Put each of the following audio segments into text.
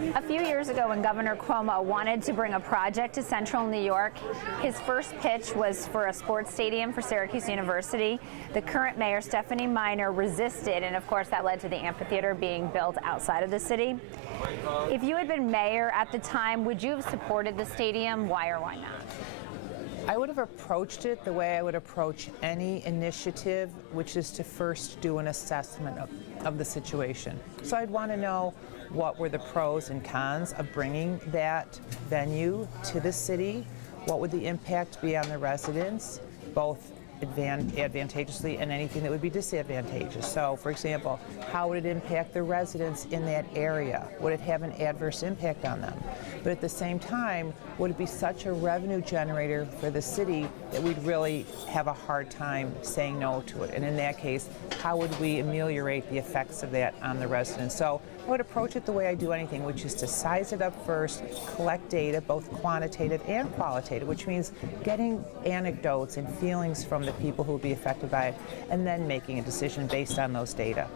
A few years ago, when Governor Cuomo wanted to bring a project to Central New York, his first pitch was for a sports stadium for Syracuse University. The current mayor, Stephanie Miner, resisted, and of course that led to the amphitheater being built outside of the city. If you had been mayor at the time, would you have supported the stadium? Why or why not? I would have approached it the way I would approach any initiative, which is to first do an assessment of the situation. So I'd want to know what were the pros and cons of bringing that venue to the city, what would the impact be on the residents, both advantageously and anything that would be disadvantageous. So, for example, how would it impact the residents in that area? Would it have an adverse impact on them? But at the same time, would it be such a revenue generator for the city that we'd really have a hard time saying no to it? And in that case, how would we ameliorate the effects of that on the residents? So I would approach it the way I do anything, which is to size it up first, collect data, both quantitative and qualitative, which means getting anecdotes and feelings from the people who will be affected by it, and then making a decision based on those data.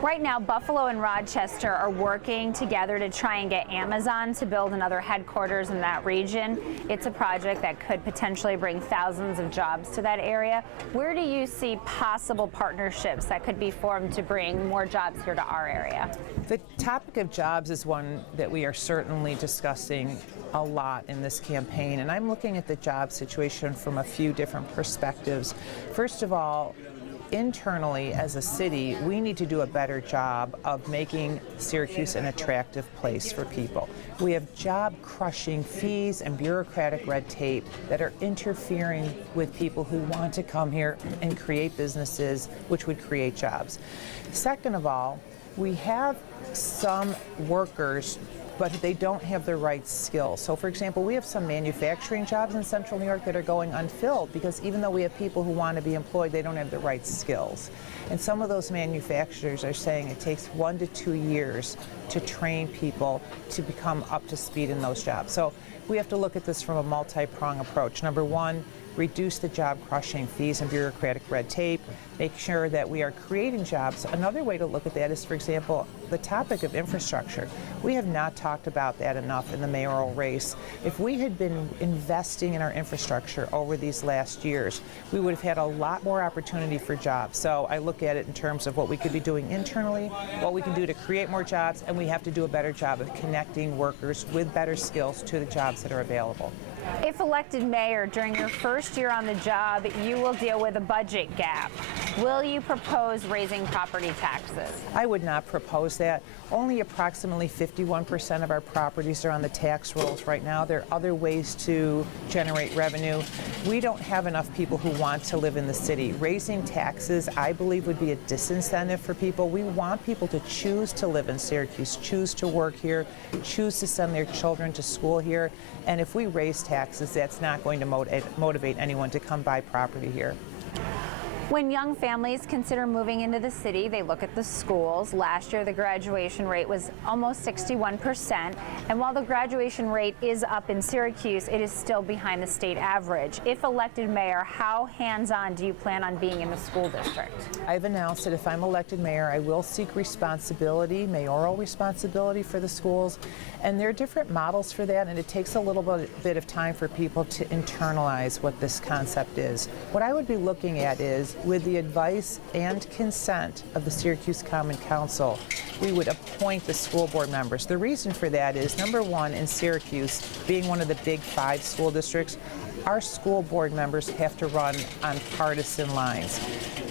Right now, Buffalo and Rochester are working together to try and get Amazon to build another headquarters in that region. It's a project that could potentially bring thousands of jobs to that area. Where do you see possible partnerships that could be formed to bring more jobs here to our area? The topic of jobs is one that we are certainly discussing a lot in this campaign, and I'm looking at the job situation from a few different perspectives. First of all, internally as a city, we need to do a better job of making Syracuse an attractive place for people. We have job-crushing fees and bureaucratic red tape that are interfering with people who want to come here and create businesses, which would create jobs. Second of all, we have some workers, but they don't have the right skills. So for example, we have some manufacturing jobs in Central New York that are going unfilled because even though we have people who want to be employed, they don't have the right skills. And some of those manufacturers are saying it takes 1 to 2 years to train people to become up to speed in those jobs. So we have to look at this from a multi-pronged approach. Number one, reduce the job-crushing fees and bureaucratic red tape, make sure that we are creating jobs. Another way to look at that is, for example, the topic of infrastructure. We have not talked about that enough in the mayoral race. If we had been investing in our infrastructure over these last years, we would have had a lot more opportunity for jobs. So I look at it in terms of what we could be doing internally, what we can do to create more jobs, and we have to do a better job of connecting workers with better skills to the jobs that are available. If elected mayor, during your first year on the job, you will deal with a budget gap. Will you propose raising property taxes? I would not propose that. Only approximately 51% of our properties are on the tax rolls right now. There are other ways to generate revenue. We don't have enough people who want to live in the city. Raising taxes, I believe, would be a disincentive for people. We want people to choose to live in Syracuse, choose to work here, choose to send their children to school here. And if we raise taxes, that's not going to motivate anyone to come buy property here. When young families consider moving into the city, they look at the schools. Last year, the graduation rate was almost 61%. And while the graduation rate is up in Syracuse, it is still behind the state average. If elected mayor, how hands-on do you plan on being in the school district? I've announced that if I'm elected mayor, I will seek responsibility, mayoral responsibility for the schools. And there are different models for that, and it takes a little bit of time for people to internalize what this concept is. What I would be looking at is, with the advice and consent of the Syracuse Common Council, we would appoint the school board members. The reason for that is, number one, in Syracuse, being one of the big 5 school districts, our school board members have to run on partisan lines.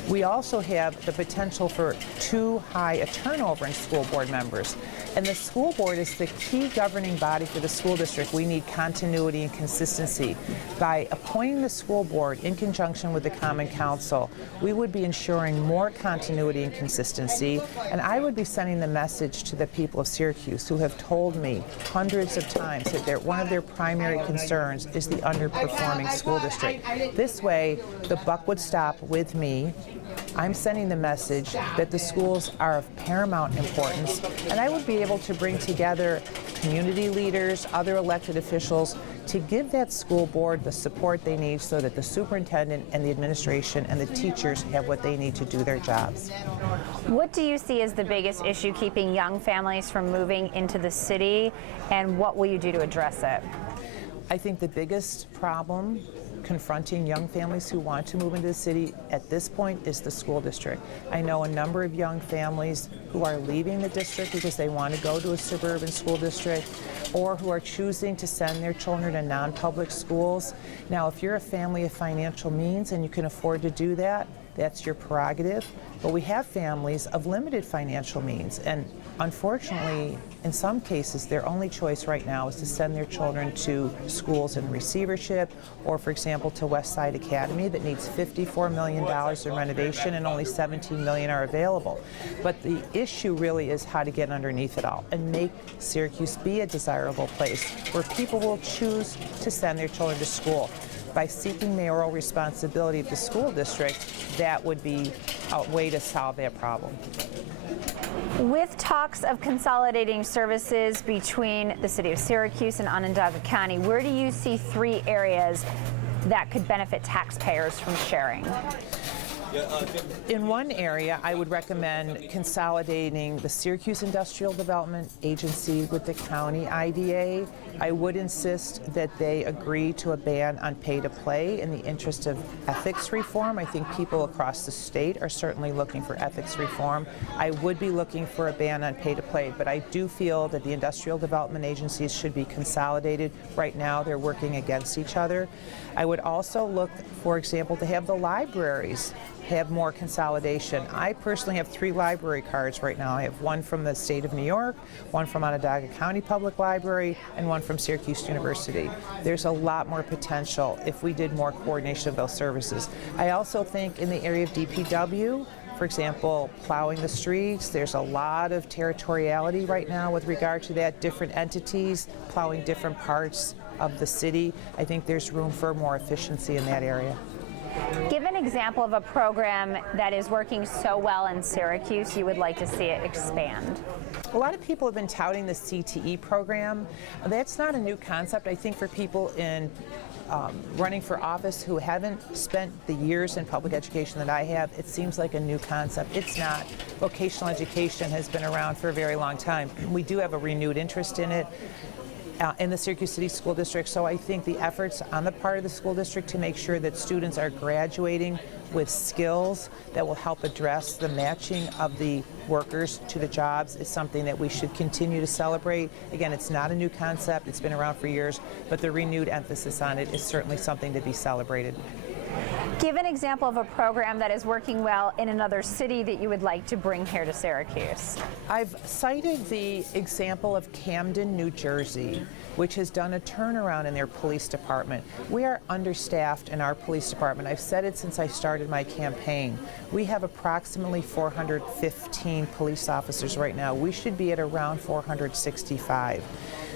We also have the potential for too high a turnover in school board members. And the school board is the key governing body for the school district. We need continuity and consistency. By appointing the school board in conjunction with the Common Council, we would be ensuring more continuity and consistency, and I would be sending the message to the people of Syracuse who have told me hundreds of times that one of their primary concerns is the underperforming school district. This way, the buck would stop with me, I'm sending the message that the schools are of paramount importance, and I would be able to bring together community leaders, other elected officials, to give that school board the support they need so that the superintendent and the administration and the teachers have what they need to do their jobs. What do you see as the biggest issue keeping young families from moving into the city, and what will you do to address it? I think the biggest problem confronting young families who want to move into the city at this point is the school district. I know a number of young families who are leaving the district because they want to go to a suburban school district, or who are choosing to send their children to non-public schools. Now, if you're a family of financial means and you can afford to do that, that's your prerogative. But we have families of limited financial means, and unfortunately, in some cases, their only choice right now is to send their children to schools in receivership, or, for example, to West Side Academy that needs $54 million in renovation and only $17 million are available. But the issue really is how to get underneath it all and make Syracuse be a desirable place where people will choose to send their children to school. By seeking mayoral responsibility of the school district, that would be a way to solve that problem. With talks of consolidating services between the city of Syracuse and Onondaga County, where do you see 3 areas that could benefit taxpayers from sharing? In one area, I would recommend consolidating the Syracuse Industrial Development Agency with the county IDA. I would insist that they agree to a ban on pay-to-play in the interest of ethics reform. I think people across the state are certainly looking for ethics reform. I would be looking for a ban on pay-to-play, but I do feel that the industrial development agencies should be consolidated. Right now, they're working against each other. I would also look, for example, to have the libraries have more consolidation. I personally have 3 library cards right now. I have one from the state of New York, one from Onondaga County Public Library, and one from Syracuse University. There's a lot more potential if we did more coordination of those services. I also think in the area of DPW, for example, plowing the streets, there's a lot of territoriality right now with regard to that, different entities plowing different parts of the city. I think there's room for more efficiency in that area. Give an example of a program that is working so well in Syracuse you would like to see it expand. A lot of people have been touting the CTE program. That's not a new concept. I think for people in running for office who haven't spent the years in public education that I have, it seems like a new concept. It's not. Vocational education has been around for a very long time. We do have a renewed interest in it. In the Syracuse City School District, so I think the efforts on the part of the school district to make sure that students are graduating with skills that will help address the matching of the workers to the jobs is something that we should continue to celebrate. Again, it's not a new concept, it's been around for years, but the renewed emphasis on it is certainly something to be celebrated. Give an example of a program that is working well in another city that you would like to bring here to Syracuse. I've cited the example of Camden, New Jersey, which has done a turnaround in their police department. We are understaffed in our police department. I've said it since I started my campaign. We have approximately 415 police officers right now. We should be at around 465.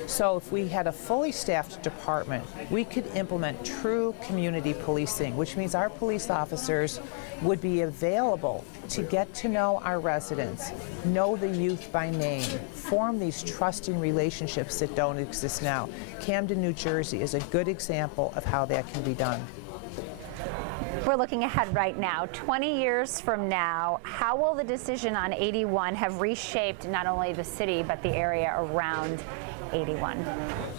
So if we had a fully staffed department, we could implement true community policing, which means our police officers would be available to get to know our residents, know the youth by name, form these trusting relationships that don't exist now. Camden, New Jersey is a good example of how that can be done. We're looking ahead right now. 20 years from now, how will the decision on 81 have reshaped not only the city, but the area around 81?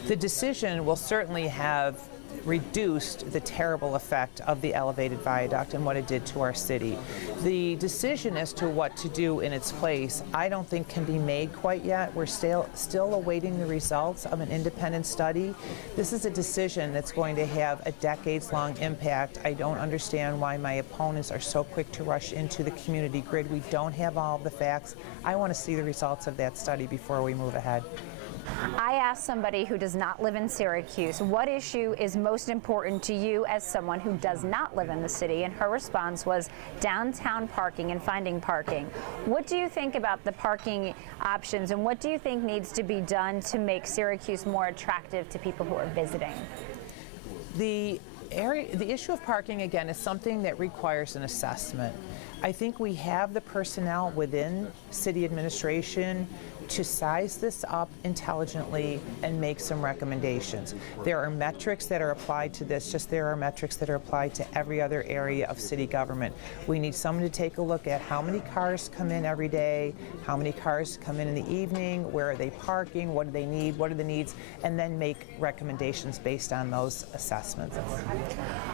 The decision will certainly have reduced the terrible effect of the elevated viaduct and what it did to our city. The decision as to what to do in its place, I don't think can be made quite yet. We're still awaiting the results of an independent study. This is a decision that's going to have a decades-long impact. I don't understand why my opponents are so quick to rush into the community grid. We don't have all of the facts. I want to see the results of that study before we move ahead. I asked somebody who does not live in Syracuse, what issue is most important to you as someone who does not live in the city? And her response was downtown parking and finding parking. What do you think about the parking options, and what do you think needs to be done to make Syracuse more attractive to people who are visiting? The issue of parking, again, is something that requires an assessment. I think we have the personnel within city administration to size this up intelligently and make some recommendations. There are metrics that are applied to this, just there are metrics that are applied to every other area of city government. We need someone to take a look at how many cars come in every day, how many cars come in the evening, where are they parking, what do they need, what are the needs, and then make recommendations based on those assessments.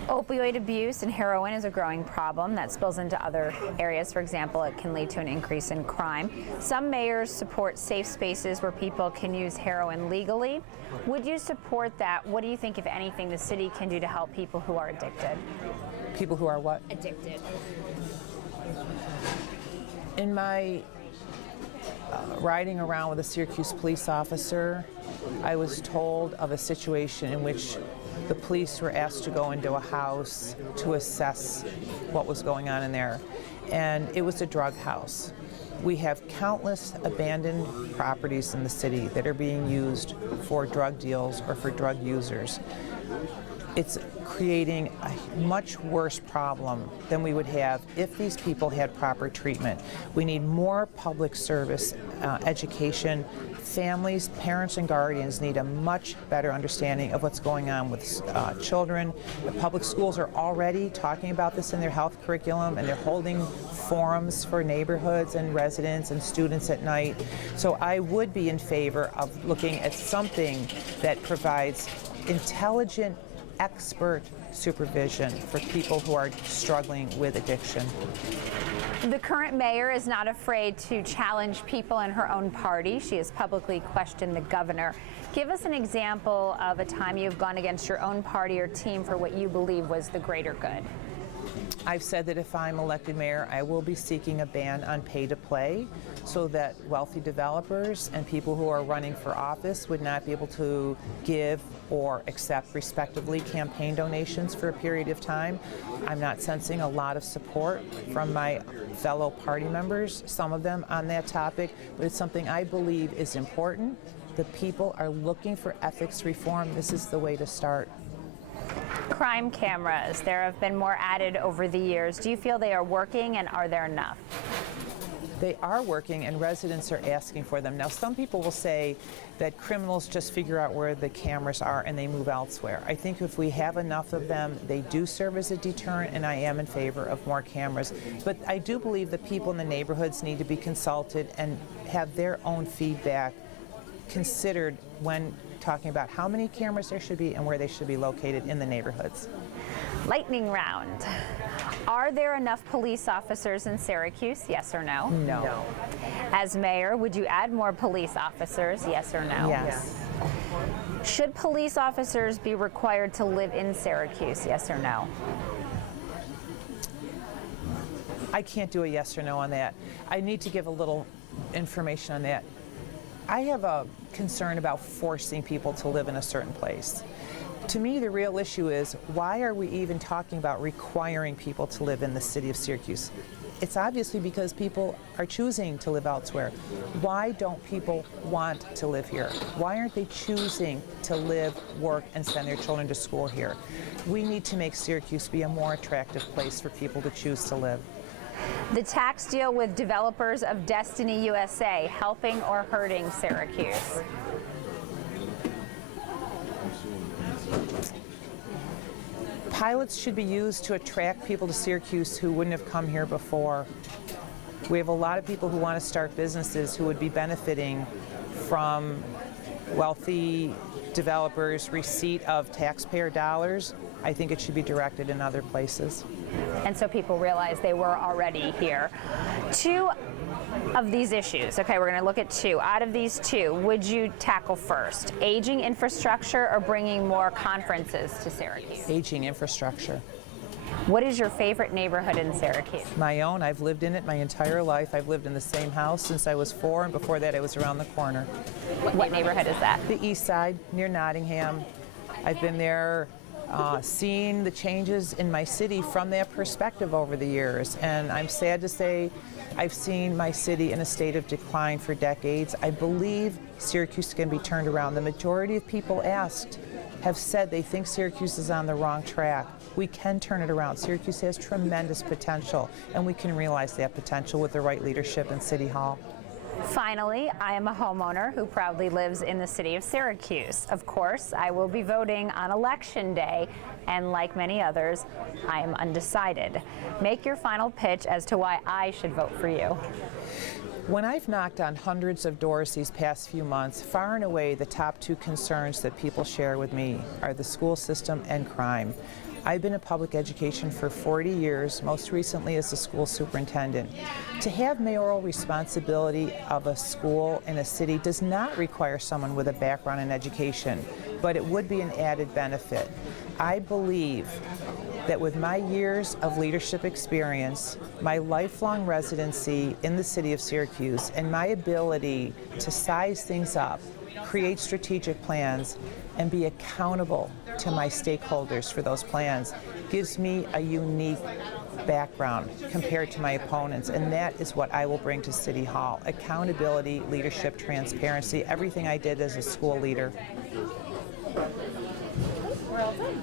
Opioid abuse and heroin is a growing problem that spills into other areas. For example, it can lead to an increase in crime. Some mayors support safe spaces where people can use heroin legally. Would you support that? What do you think, if anything, the city can do to help people who are addicted? People who are what? Addicted. In my riding around with a Syracuse police officer, I was told of a situation in which the police were asked to go into a house to assess what was going on in there, and it was a drug house. We have countless abandoned properties in the city that are being used for drug deals or for drug users. It's creating a much worse problem than we would have if these people had proper treatment. We need more public service education. Families, parents, and guardians need a much better understanding of what's going on with children. The public schools are already talking about this in their health curriculum, and they're holding forums for neighborhoods and residents and students at night. So I would be in favor of looking at something that provides intelligent, expert supervision for people who are struggling with addiction. The current mayor is not afraid to challenge people in her own party. She has publicly questioned the governor. Give us an example of a time you've gone against your own party or team for what you believe was the greater good. I've said that if I'm elected mayor, I will be seeking a ban on pay-to-play so that wealthy developers and people who are running for office would not be able to give or accept, respectively, campaign donations for a period of time. I'm not sensing a lot of support from my fellow party members, some of them on that topic, but it's something I believe is important. The people are looking for ethics reform. This is the way to start. Crime cameras, there have been more added over the years. Do you feel they are working, and are there enough? They are working, and residents are asking for them. Now, some people will say that criminals just figure out where the cameras are and they move elsewhere. I think if we have enough of them, they do serve as a deterrent, and I am in favor of more cameras. But I do believe that people in the neighborhoods need to be consulted and have their own feedback considered when talking about how many cameras there should be and where they should be located in the neighborhoods. Lightning round. Are there enough police officers in Syracuse? Yes or no? No. As mayor, would you add more police officers? Yes or no? Yes. Should police officers be required to live in Syracuse? Yes or no? I can't do a yes or no on that. I need to give a little information on that. I have a concern about forcing people to live in a certain place. To me, the real issue is, why are we even talking about requiring people to live in the city of Syracuse? It's obviously because people are choosing to live elsewhere. Why don't people want to live here? Why aren't they choosing to live, work, and send their children to school here? We need to make Syracuse be a more attractive place for people to choose to live. The tax deal with developers of Destiny USA, helping or hurting Syracuse? Pilots should be used to attract people to Syracuse who wouldn't have come here before. We have a lot of people who want to start businesses who would be benefiting from wealthy developers' receipt of taxpayer dollars. I think it should be directed in other places. And so people realize they were already here. Two of these issues, okay, we're going to look at two. Out of these two, would you tackle first? Aging infrastructure or bringing more conferences to Syracuse? Aging infrastructure. What is your favorite neighborhood in Syracuse? My own. I've lived in it my entire life. I've lived in the same house since I was 4, and before that I was around the corner. What neighborhood is that? The east side, near Nottingham. I've been there seeing the changes in my city from that perspective over the years, and I'm sad to say I've seen my city in a state of decline for decades. I believe Syracuse can be turned around. The majority of people asked have said they think Syracuse is on the wrong track. We can turn it around. Syracuse has tremendous potential, and we can realize that potential with the right leadership in City Hall. Finally, I am a homeowner who proudly lives in the city of Syracuse. Of course, I will be voting on Election Day, and like many others, I am undecided. Make your final pitch as to why I should vote for you. When I've knocked on hundreds of doors these past few months, far and away the top two concerns that people share with me are the school system and crime. I've been in public education for 40 years, most recently as a school superintendent. To have mayoral responsibility of a school in a city does not require someone with a background in education, but it would be an added benefit. I believe that with my years of leadership experience, my lifelong residency in the city of Syracuse, and my ability to size things up, create strategic plans, and be accountable to my stakeholders for those plans gives me a unique background compared to my opponents, and that is what I will bring to City Hall. Accountability, leadership, transparency, everything I did as a school leader. We're all done.